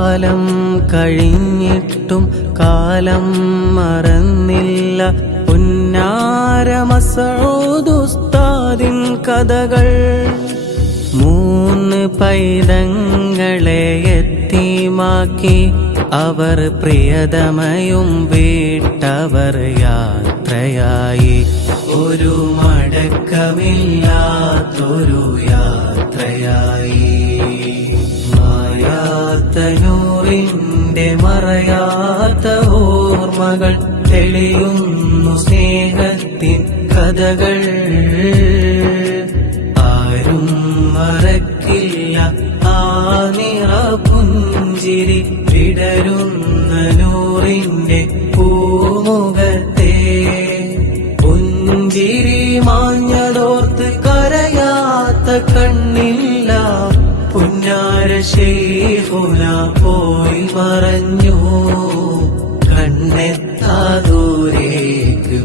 കാലം കഴിഞ്ഞിട്ടും കാലം മറന്നില്ല പുന്നാര മസഊദ് ഉസ്താദിൻ കഥകൾ. 3 പൈതങ്ങളെ യതീമാക്കി അവർ പ്രിയതമയും വീട്ടവർ യാത്രയായി. ഒരു മടക്കമില്ലാത്തൊരു യാത്രയായി. മായാത്ത നൂറിന്റെ മറയാത്ത ഓർമ്മകൾ തെളിയുന്നു സ്നേഹത്തിൻ കഥകൾ. ആരും മറക്കില്ല ആ നിറപുഞ്ചിരി വിടരുന്ന നൂറിന്റെ പൂമുഖത്തെ. പുഞ്ചിരി മാഞ്ഞതോർത്ത് കരയാത്ത കണ്ണില്ല. പുന്നാര ശൈഖുന പോയി മറഞ്ഞു. കണ്ണെത്താ ദൂരേക്ക്